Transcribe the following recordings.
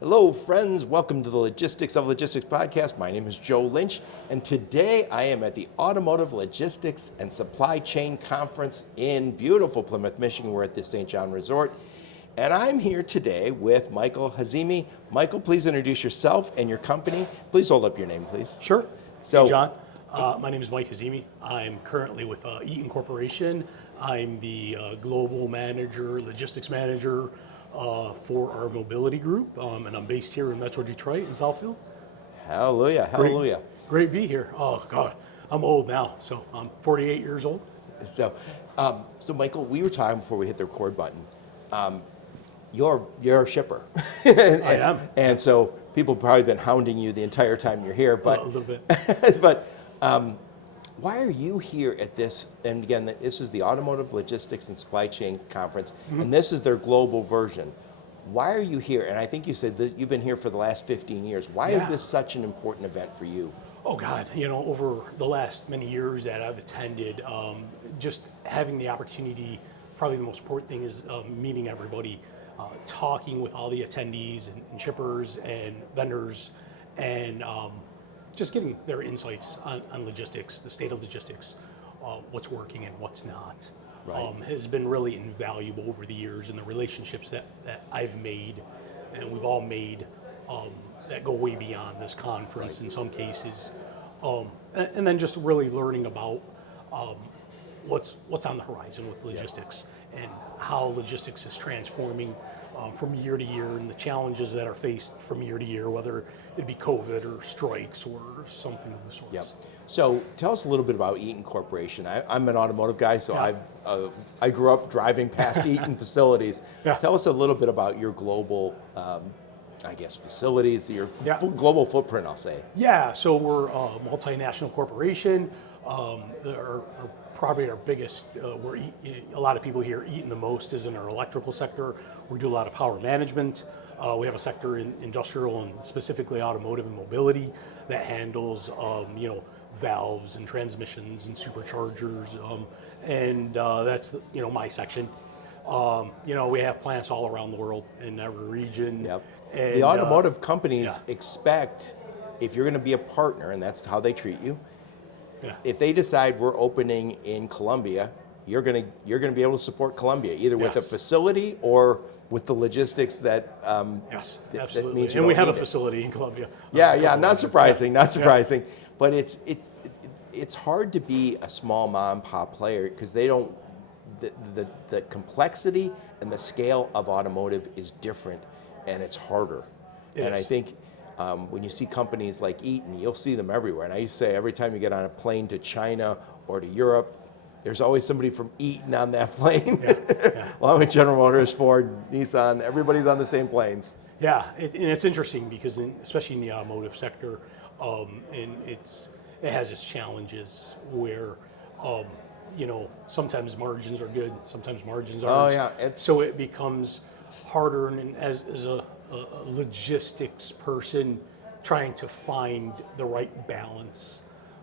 Hello, friends. Welcome to the Logistics of Logistics podcast. My name is Joe Lynch, and today I am at the Automotive Logistics and Supply Chain Conference in beautiful Plymouth, Michigan. We're at the St. John Resort, and I'm here today with Michael Hazamy. Michael, please introduce yourself and your company. Please hold up your name, please. Sure. So, Hey, John. My name is Mike Hazamy. I'm currently with Eaton Corporation. I'm the global manager, logistics manager for our mobility group, and I'm based here in Metro Detroit in Southfield. hallelujah, hallelujah. Great to be here. Oh God, I'm old now, so I'm 48 years old. So, Michael, we were talking before we hit the record button. You're a shipper. I am. And so people have probably been hounding you the entire time you're here, but A little bit. but why are you here at this? And again, this is the Automotive Logistics and Supply Chain Conference, and this is their global version. Why are you here? And I think you said that you've been here for the last 15 years. Why is Yeah. this such an important event for you? Oh God, over the last many years that I've attended, just having the opportunity, probably the most important thing is meeting everybody, talking with all the attendees and shippers and vendors, and just getting their insights on logistics, the state of logistics, what's working and what's not. Right. Has been really invaluable over the years, and the relationships that I've made and we've all made that go way beyond this conference in some cases. And then just really learning about what's on the horizon with logistics and how logistics is transforming from year to year, and the challenges that are faced from year to year, whether it be COVID or strikes or something of the sort. Yep. So tell us a little bit about Eaton Corporation. I'm an automotive guy, so Yeah. I grew up driving past Eaton facilities. Yeah. Tell us a little bit about your global, facilities, your Yeah. global footprint, I'll say. Yeah, so we're a multinational corporation. Probably our biggest, a lot of people here eating the most is in our electrical sector. We do a lot of power management. We have a sector in industrial and specifically automotive and mobility that handles, valves and transmissions and superchargers, and that's my section. We have plants all around the world in every region. Yep. And, The automotive companies yeah. expect, if you're going to be a partner, and that's how they treat you, Yeah. if they decide we're opening in Colombia, you're going to be able to support Colombia either with a Yes. facility or with the logistics that Yes, that absolutely. means you And we don't have a need it. facility in Colombia. Yeah, not surprising, not Yeah. surprising. But it's hard to be a small mom and pop player because they don't the complexity and the scale of automotive is different, and it's harder. It I is. think when you see companies like Eaton, you'll see them everywhere. And I used to say every time you get on a plane to China or to Europe, there's always somebody from Eaton on that plane. Yeah. Along with General Motors, Ford, Nissan, everybody's on the same planes. Yeah, and it's interesting because especially in the automotive sector, and it has its challenges where, sometimes margins are good, sometimes margins aren't. Oh, yeah, So it becomes harder, and as a logistics person, trying to find the right balance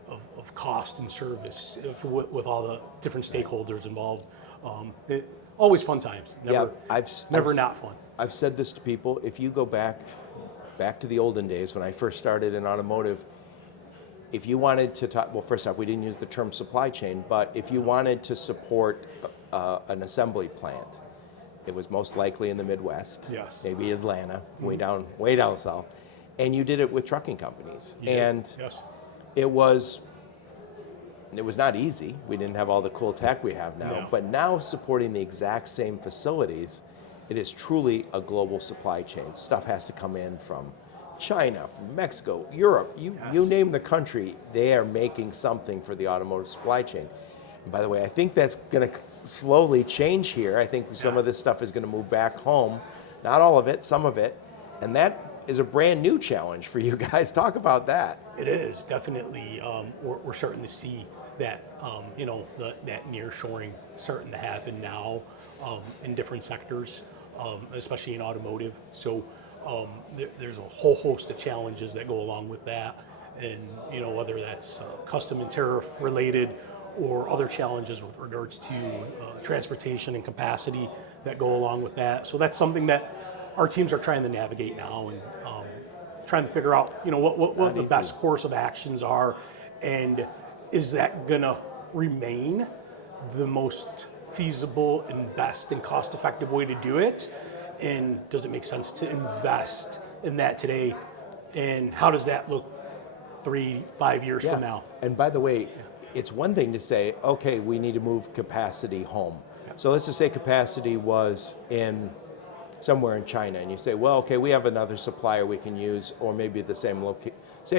of cost and service with all the different stakeholders involved. Always fun times. Never, never not fun. I've said this to people. If you go back to the olden days when I first started in automotive, if you wanted to talk, well, first off, we didn't use the term supply chain, but if you wanted to support an assembly plant, it was most likely in the Midwest, Yes. maybe Atlanta, way down south, and you did it with trucking companies. Yeah. And Yes. it was not easy. We didn't have all the cool tech we have now. No. But now supporting the exact same facilities, it is truly a global supply chain. Stuff has to come in from China, from Mexico, Europe. You name the country, they are making something for the automotive supply chain. And by the way, I think that's going to slowly change here. I think some of this stuff is going to move back home. Not all of it, some of it. And that is a brand new challenge for you guys. Talk about that. It is definitely. We're starting to see that that nearshoring starting to happen now in different sectors, especially in automotive. So there's a whole host of challenges that go along with that, and whether that's custom and tariff related or other challenges with regards to transportation and capacity that go along with that. So that's something that our teams are trying to navigate now and trying to figure out, what the best course of actions are, and is that gonna remain the most feasible and best and cost-effective way to do it? And does it make sense to invest in that today? And how does that look 3-5 years from now? And by the way, it's one thing to say, okay, we need to move capacity home. So let's just say capacity was in somewhere in China, and you say, well, okay, we have another supplier we can use, or maybe the same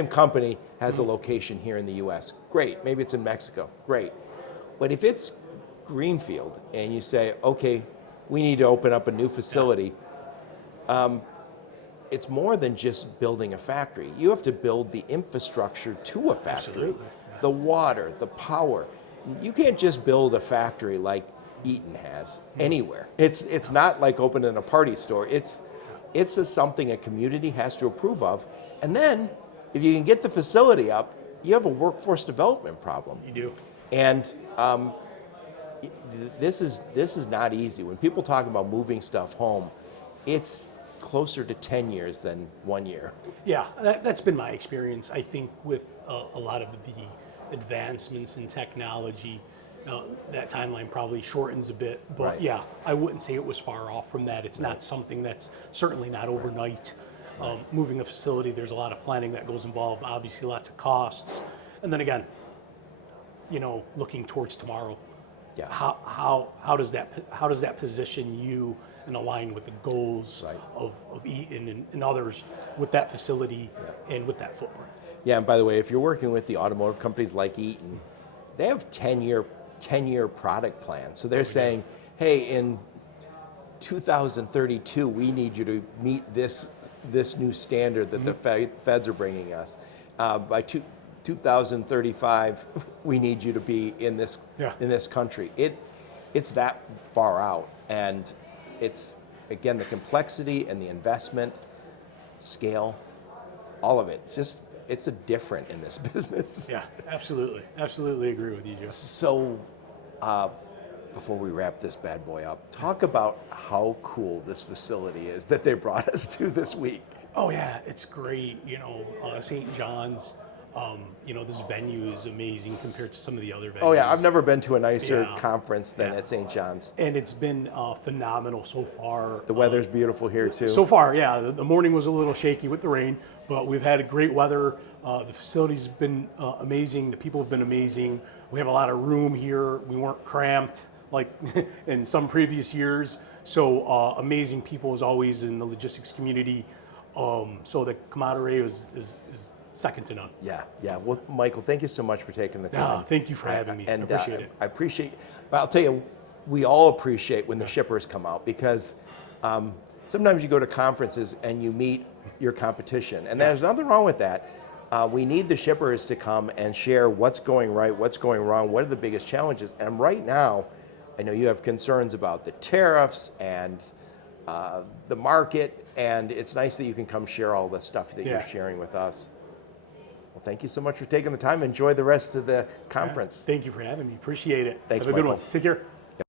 company has a location here in the U.S. Great. Maybe it's in Mexico. Great. But if it's greenfield and you say, okay, we need to open up a new facility, it's more than just building a factory. You have to build the infrastructure to a factory. Absolutely. The water, the power. You can't just build a factory like Eaton has anywhere. It's not like opening a party store. It's something a community has to approve of. And then if you can get the facility up, you have a workforce development problem. You do. And this is not easy. When people talk about moving stuff home, it's closer to 10 years than 1 year. Yeah, that's been my experience. I think with a lot of the advancements in technology, that timeline probably shortens a bit. But Right. yeah, I wouldn't say it was far off from that. It's not something that's certainly not overnight. Moving a facility, there's a lot of planning that goes involved, obviously lots of costs. And then again, looking towards tomorrow, Yeah. how does that position you and align with the goals Right. of Eaton and others with that facility and with that footprint? Yeah, and by the way, if you're working with the automotive companies like Eaton, they have 10-year product plans. So they're saying, hey, in 2032, we need you to meet this new standard that the feds are bringing us. By 2035, we need you to be in this country. It's that far out, and it's, again, the complexity and the investment, scale, all of it. It's a different in this business. Yeah, absolutely agree with you, Joe. So, before we wrap this bad boy up, talk about how cool this facility is that they brought us to this week. Oh yeah, it's great. St. John's, this venue is amazing compared to some of the other venues. Oh yeah, I've never been to a nicer Yeah. conference than Yeah. at St. John's. And it's been phenomenal so far. The weather's beautiful here too. So far, yeah. The morning was a little shaky with the rain, but we've had great weather. The facility's been amazing. The people have been amazing. We have a lot of room here. We weren't cramped like in some previous years. So amazing people as always in the logistics community. So the camaraderie is second to none. Yeah. Well, Michael, thank you so much for taking the time. Thank you for having me. And I appreciate it. I appreciate, but I'll tell you, we all appreciate when the shippers come out, because sometimes you go to conferences and you meet your competition, and there's nothing wrong with that. We need the shippers to come and share what's going right, what's going wrong, what are the biggest challenges. And right now, I know you have concerns about the tariffs and the market, and it's nice that you can come share all the stuff that you're sharing with us. Well, thank you so much for taking the time. Enjoy the rest of the conference. Thank you for having me. Appreciate it. Thanks, Have a good Michael. one. Take care.